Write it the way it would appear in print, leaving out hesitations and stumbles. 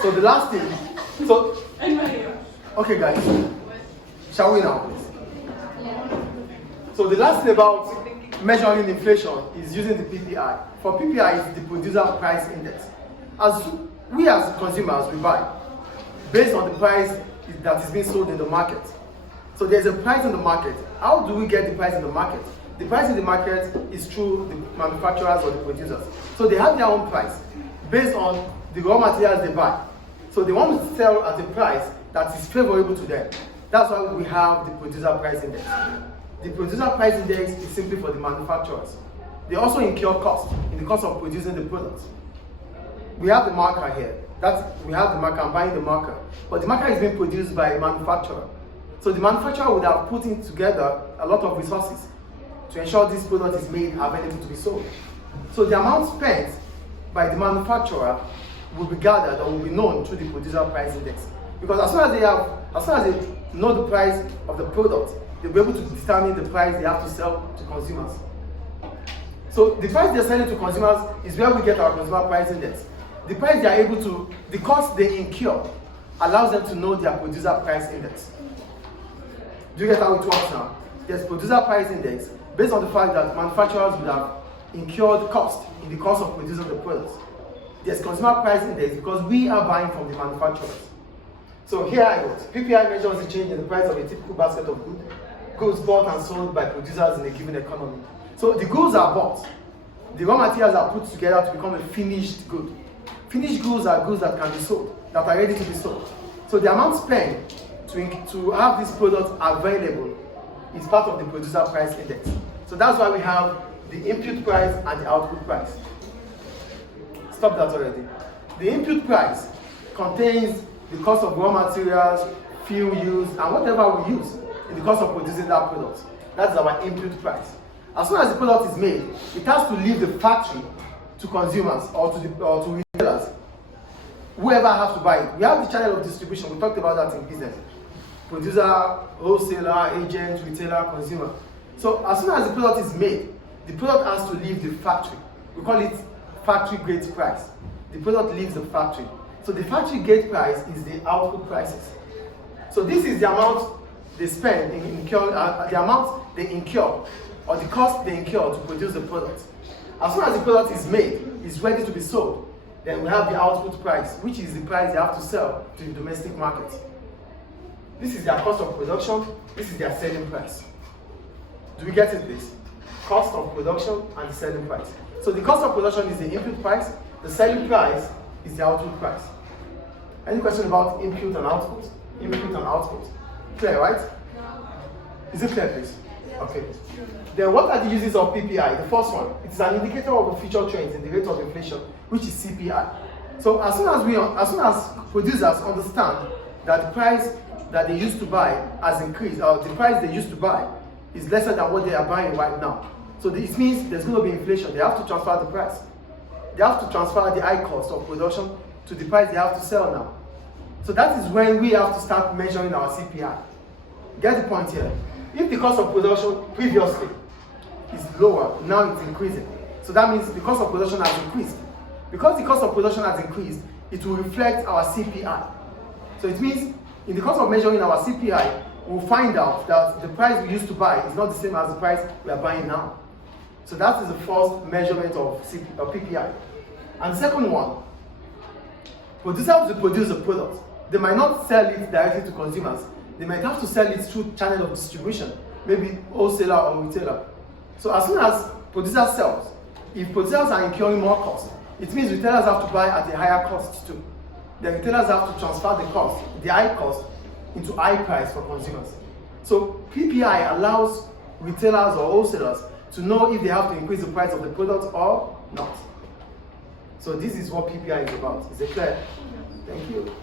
So the last thing, okay guys, shall we now please? So the last thing about measuring inflation is using the PPI. For PPI, it's the producer price index. As we as consumers, we buy based on the price that is being sold in the market. So there's a price in the market. How do we get the price in the market? The price in the market is through the manufacturers or the producers. So they have their own price based on the raw materials they buy. So they want to sell at a price that is favorable to them. That's why we have the producer price index. The producer price index is simply for the manufacturers. They also incur cost in the cost of producing the product. We have the marker here. We have the marker, I'm buying the marker. But the marker is being produced by a manufacturer. So the manufacturer would have put in together a lot of resources to ensure this product is made available to be sold. So the amount spent by the manufacturer will be gathered or will be known through the producer price index. Because as soon as they know the price of the product, they'll be able to determine the price they have to sell to consumers. So the price they're selling to consumers is where we get our consumer price index. The price they are able to, the cost they incur allows them to know their producer price index. Do you get how it works now? There's producer price index based on the fact that manufacturers would have incurred cost in the cost of producing the products. There's consumer price index because we are buying from the manufacturers. So here I got PPI measures the change in the price of a typical basket of goods bought and sold by producers in a given economy. So the goods are bought. The raw materials are put together to become a finished good. Finished goods are goods that can be sold, that are ready to be sold. So the amount spent to have this product available is part of the producer price index. So that's why we have the input price and the output price. Stop that already. The input price contains the cost of raw materials, fuel used, and whatever we use in the cost of producing that product. That's our input price. As soon as the product is made, it has to leave the factory to consumers or to retailers, whoever has to buy it. We have the channel of distribution. We talked about that in business. Producer, wholesaler, agent, retailer, consumer. So as soon as the product is made, the product has to leave the factory. We call it factory gate price. The product leaves the factory. So the factory gate price is the output prices. So this is the amount they spend the amount they incur, or the cost they incur to produce the product. As soon as the product is made, is ready to be sold, then we have the output price, which is the price they have to sell to the domestic market. This is their cost of production, this is their selling price. Do we get it, please? Cost of production and the selling price. So the cost of production is the input price, the selling price is the output price. Any question about input and output? Input and output. Clear, right? Is it clear, please? Okay. Then what are the uses of PPI? The first one, it is an indicator of the future trends in the rate of inflation, which is CPI. So as soon as producers understand that the price that they used to buy has increased, or the price they used to buy is lesser than what they are buying right now. So this means there's going to be inflation. They have to transfer the price. They have to transfer the high cost of production to the price they have to sell now. So that is when we have to start measuring our CPI. Get the point here? If the cost of production previously is lower, now it's increasing. So that means the cost of production has increased. Because the cost of production has increased, it will reflect our CPI. So it means in the course of measuring our CPI, we'll find out that the price we used to buy is not the same as the price we are buying now. So that is the first measurement of PPI. And the second one, producers will produce a product. They might not sell it directly to consumers. They might have to sell it through channel of distribution, maybe wholesaler or retailer. So as soon as producer sells, if producers are incurring more cost, it means retailers have to buy at a higher cost too. The retailers have to transfer the cost, the high cost, into high price for consumers. So PPI allows retailers or wholesalers to know if they have to increase the price of the product or not. So this is what PPI is about. Is it clear? Thank you.